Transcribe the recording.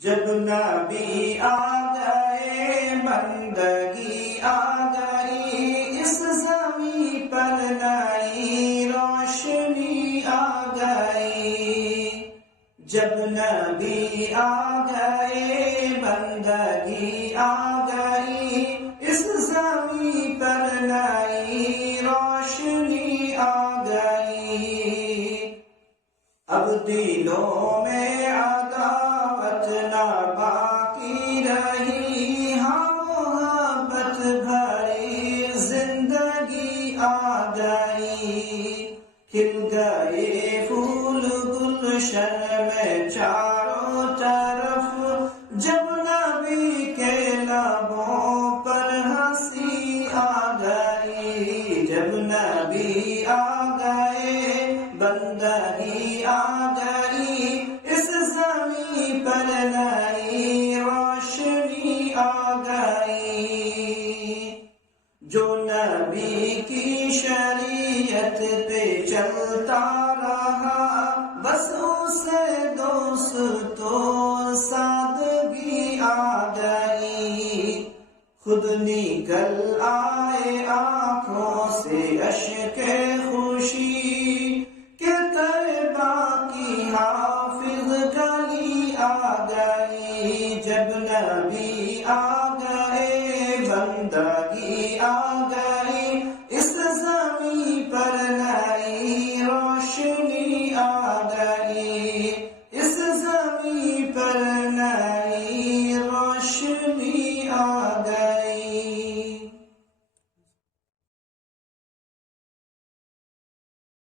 جب نبی آ گئے بندگی آ گئی، اس زمین پر نئی روشنی آ گئی۔ جب نبی آ گئے بندگی آ گئی، اس زمین پر نئی روشنی آ گئی۔ اب دلوں میں عداوت نہ باقی رہی، ہاں محبت بھری زندگی آ گئی۔ کھل گئے پھول گلشن میں چاروں طرف، جب نبی کے لبوں پر ہنسی آ گئی۔ جب نبی آ گئے بندگی آ گئی، اس زمین پر نئی روشنی آ گئی۔ جو نبی کی شریعت پہ چلتا رہا، بس اسے دوستو سادگی آ گئی۔ خود نکل آئے آنکھوں سے اشک خوشی، کہ طیبہ کی حافظ گلی آ گئی۔ جب نبی آ گئے بندگی آ گئی، اس زمین پر نئی روشنی آ گئی۔ اس زمین پر نئی روشنی